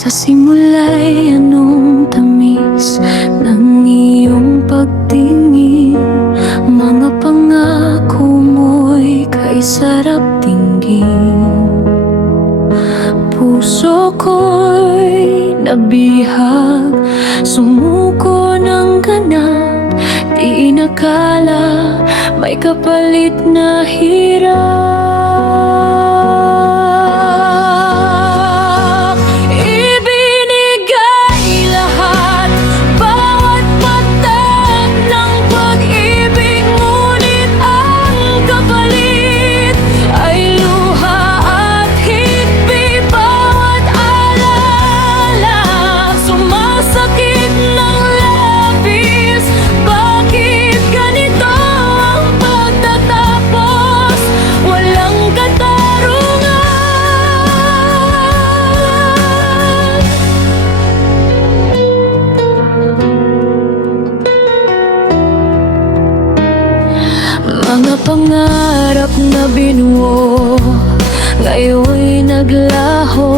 Sa simula'y anong tamis ng iyong pagtingin, mga pangako mo'y kay sarap tingin. Puso ko'y nabihag, sumuko ng ganap, di inakala may kapalit na hirap. Mga pangarap na binuo, ngayon'y naglaho.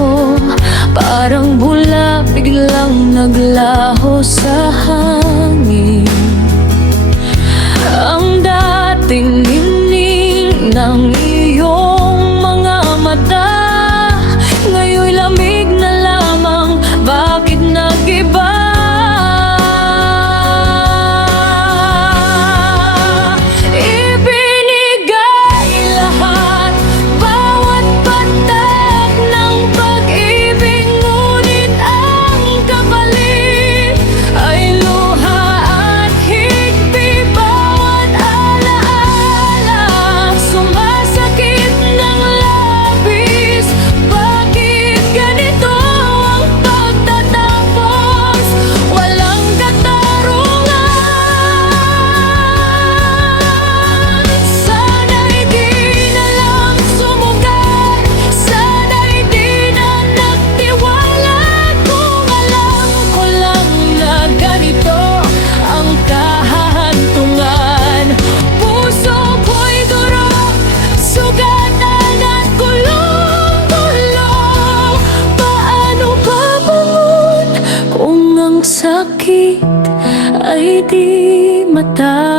Parang bula biglang naglaho sa hangin. Ang dating ningning ng iyong mga mata, ngayon'y lamig na lamang, bakit nag-iba? Sakit ay di mata.